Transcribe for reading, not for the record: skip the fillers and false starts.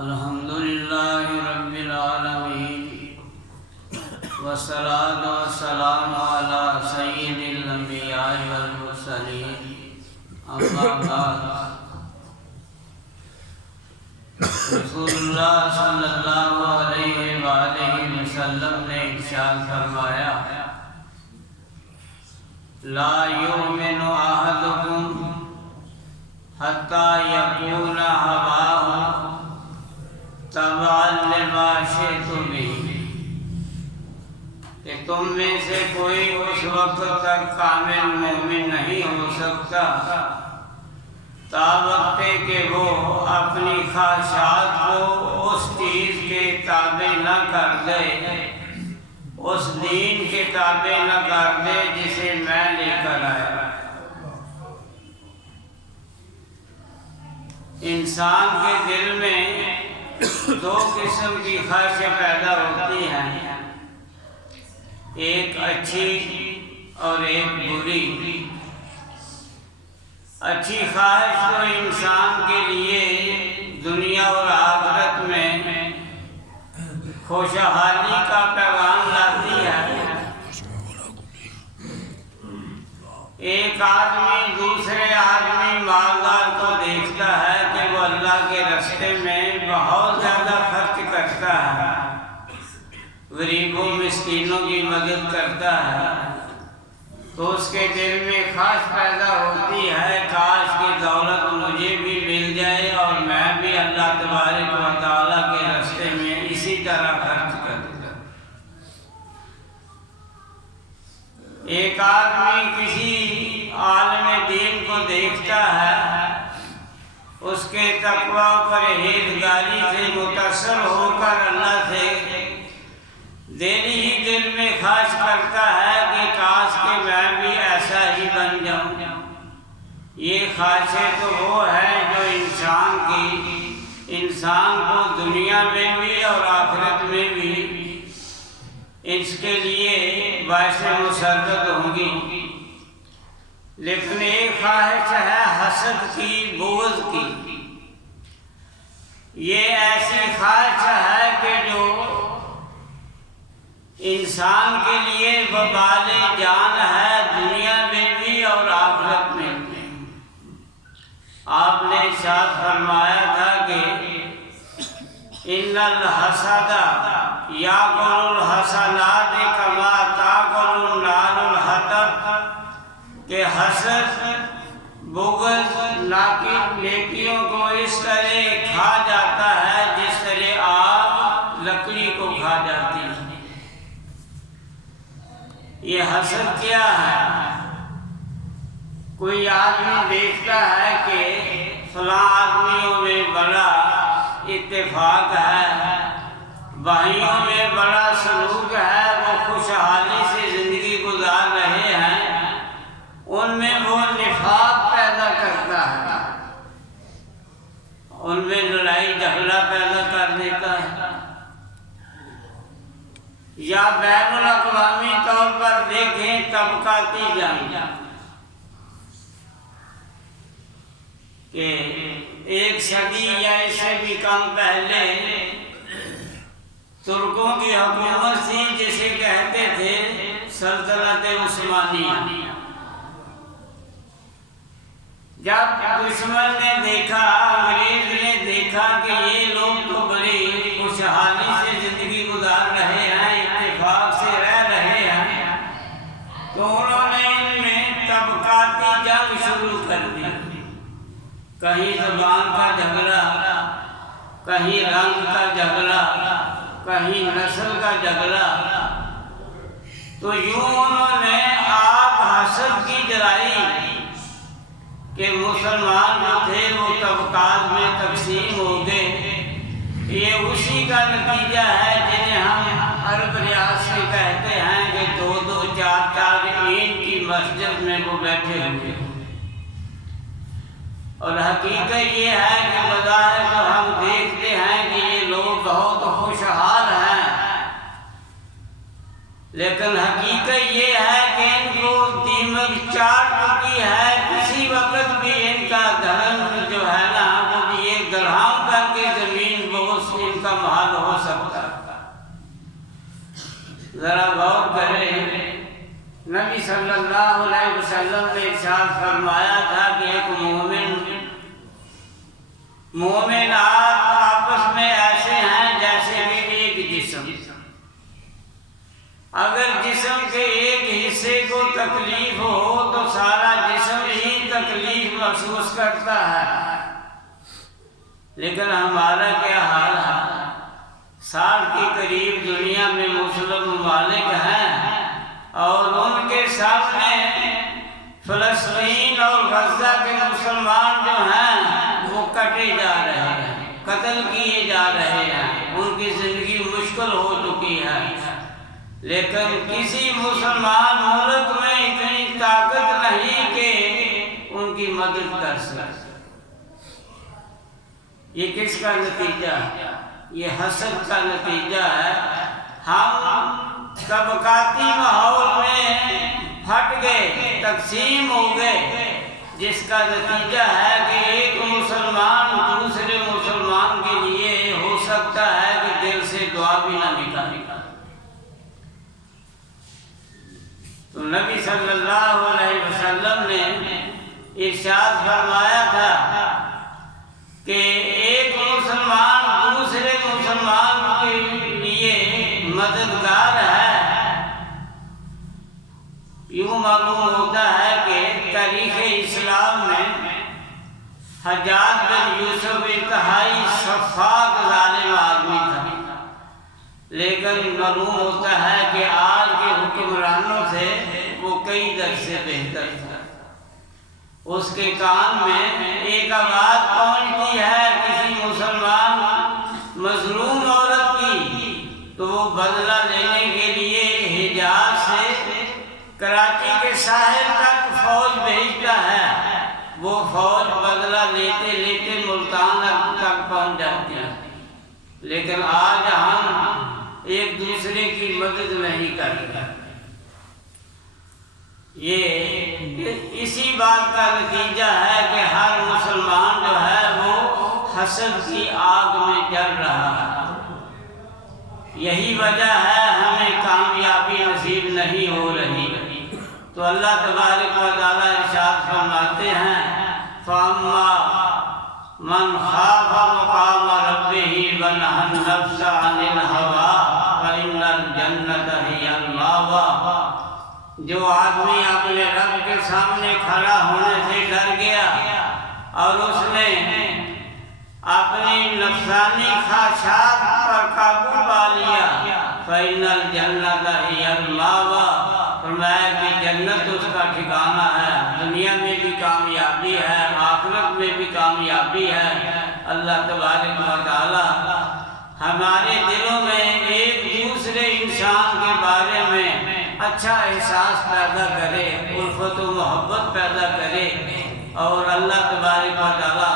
الحمدللہ رب العالمین والصلاة والسلام علی سید الانبیاء والمرسلین اما بعد رسول اللہ صلی اللہ علیہ وآلہ وسلم نے ارشاد فرمایا لا یؤمن احدکم حتی یکون ہواہ تبعا لما شئت به کہ تم میں سے کوئی اس وقت تک کامل مومن نہیں ہو سکتا تا وقت کہ وہ اپنی خواہشات کو اس چیز کے تابع نہ کر دے، اس دین کے تابع نہ کر دے جسے میں لے کر آیا۔ انسان کے دل میں دو قسم کی خواہشیں پیدا ہوتی ہیں، ایک اچھی اور ایک بری۔ اچھی خواہش تو انسان کے لیے دنیا اور آخرت میں خوشحالی کا پیغام لاتی ہے۔ ایک آدمی دوسرے آدمی مالدار کو دیکھتا ہے کہ وہ اللہ کے راستے میں بہت زیادہ خرچ کرتا ہے، غریبوں مسکینوں کی مدد کرتا ہے، تو اس کے دل میں خواہش پیدا ہوتی ہے کاش کی دولت مجھے بھی مل جائے اور میں بھی اللہ تبارک و تعالیٰ کے راستے میں اسی طرح خرچ کروں۔ ایک آدمی کسی عالم دین کو دیکھتا ہے، اس کے تقویٰ پرہیزگاری سے متاثر ہو کر اللہ سے دل ہی دل میں خواہش کرتا ہے کہ کاش کہ میں بھی ایسا ہی بن جاؤں۔ یہ خواہشیں تو وہ ہیں جو انسان کو دنیا میں بھی اور آخرت میں بھی اس کے لیے باعث مسرت ہوں گی۔ لیکن ایک خواہش ہے حسد کی، بغض کی۔ یہ ایسی خواہش ہے کہ جو انسان کے لیے وبال جان ہے، دنیا میں بھی اور آخرت میں بھی۔ آپ نے ارشاد فرمایا تھا کہ ان الحسد یاکل الحسنات کما تاکل النار الحطب، کہ حسد بغض نیکیوں کو اس طرح کھا جاتا ہے جس طرح آگ لکڑی کو کھا جاتی ہے۔ یہ حسد کیا ہے؟ کوئی آدمی دیکھتا ہے کہ فلاں آدمیوں میں بڑا اتفاق ہے، بھائیوں میں بڑا سلوک ہے، وہ خوشحالی سے زندگی گزار رہے ہیں، ان میں وہ نفاق پیدا کرتا ہے، ان میں لڑائی جھگڑا پیدا کر دیتا ہے۔ یا بین الاقوامی طور پر دیکھیں طبقاتی جنگ، کہ ایک صدی یا اس سے بھی کم پہلے ترکوں کی حکومت تھی جسے کہتے تھے سلطنت عثمانیہ۔ جب دشمن نے دیکھا، انگریز نے دیکھا کہ یہ لوگ تو بڑی خوشحالی سے زندگی گزار رہے ہیں، اتفاق سے رہ رہے ہیں، تو انہوں نے ان میں طبقاتی جنگ شروع کر دی۔ کہیں زبان کا جھگڑا، کہیں رنگ کا جھگڑا، کہیں نسل کا جھگڑا، تو یوں انہوں نے آگ حسد کی جلائی کہ مسلمان جو تھے وہ طبقات میں تقسیم ہو گئے۔ یہ اسی کا نتیجہ ہے جنہیں ہم عرب ریاض سے کہتے ہیں کہ دو دو چار چار اینٹ کی مسجد میں وہ بیٹھے ہوئے۔ اور حقیقت یہ ہے کہ بظاہر تو ہم دیکھتے ہیں کہ یہ لوگ بہت خوشحال ہیں، لیکن حقیقت یہ ہے کہ ان کو دیمک چاٹ چکی ہے۔ کسی وقت بھی ان کا دھرم جو ہے نا وہ یہ گرہام کر کے زمین بہت ذرا غور کریں، نبی صلی اللہ علیہ وسلم نے ارشاد فرمایا تھا کہ ایک مومن آپس میں ایسے ہیں جیسے کہ ایک جسم، اگر جسم کے ایک حصے کو تکلیف ہو تو سارا جسم ہی تکلیف محسوس کرتا ہے، لیکن ہمارا کیا حال ہے؟ 60 کے قریب دنیا میں مسلم ممالک ہیں اور ان کے سامنے فلسطین اور غزہ کے مسلمان جو ہیں وہ کٹے جا رہے ہیں، قتل کیے جا رہے ہیں، ان کی زندگی مشکل ہو چکی ہے، لیکن کسی مسلمان ملک میں اتنی طاقت نہیں کہ ان کی مدد کر سکے۔ یہ کس کا نتیجہ ہے؟ یہ حسد کا نتیجہ ہے۔ ہم طبقاتی ماحول میں پھٹ گئے، تقسیم ہو گئے، جس کا نتیجہ ہے کہ ایک مسلمان دوسرے مسلمان کے لیے ہو سکتا ہے کہ دل سے دعا بھی نہ نکالے۔ تو نبی صلی اللہ علیہ وسلم نے ارشاد فرمایا تھا کہ ایک مسلمان دوسرے مسلمان کے لیے مددگار ہے۔ یوں معلوم ہوتا ہے کہ تاریخ اسلام میں حجاج بن یوسف انتہائی شفاق ظالم آدمی تھا، لیکن معلوم ہوتا ہے کہ آج کے حکمرانوں سے وہ کئی درجے بہتر تھا۔ اس کے کان میں ایک آواز پہنچتی ہے کسی مسلمان مظلوم عورت کی، تو وہ بدلہ لینے کے لیے حجاز سے کراچی کے ساحل تک فوج بھیجتا ہے۔ وہ فوج بدلہ لیتے لیتے ملتان تک پہنچ جاتی ہے، لیکن آج ہم ایک دوسرے کی مدد نہیں کرتے۔ یہ اسی بات کا نتیجہ ہے کہ ہر مسلمان جو ہے وہ حسد کی آگ میں جل رہا ہے۔ یہی وجہ ہے ہمیں کامیابی نصیب نہیں ہو رہی۔ تو اللہ تبارک و تعالیٰ ارشاد فرماتے ہیں فَأَمَّا مَنْ خَافَ مَقَامَ رَبِّهِ وَنَهَى النَّفْسَ عَنِ الْهَوَىٰ فَإِنَّ الْجَنَّةَ هِيَ الْمَأْوَىٰ۔ جو آدمی اپنے رب کے سامنے کھڑا ہونے سے ڈر گیا اور اس نے اپنی نفسانی خواہشات پر قابو پا لیا، فَإِنَّ الْجَنَّةَ هِيَ الْمَأْوَىٰ، فرمایا کہ جنت اس کا ٹھکانہ ہے۔ دنیا میں بھی کامیابی ہے، آخرت میں بھی کامیابی ہے۔ اللہ تبارک و تعالی ہمارے دلوں میں ایک دوسرے انسان کے بارے میں اچھا احساس پیدا کرے، الفت و محبت پیدا کرے، اور اللہ تبارک و تعالی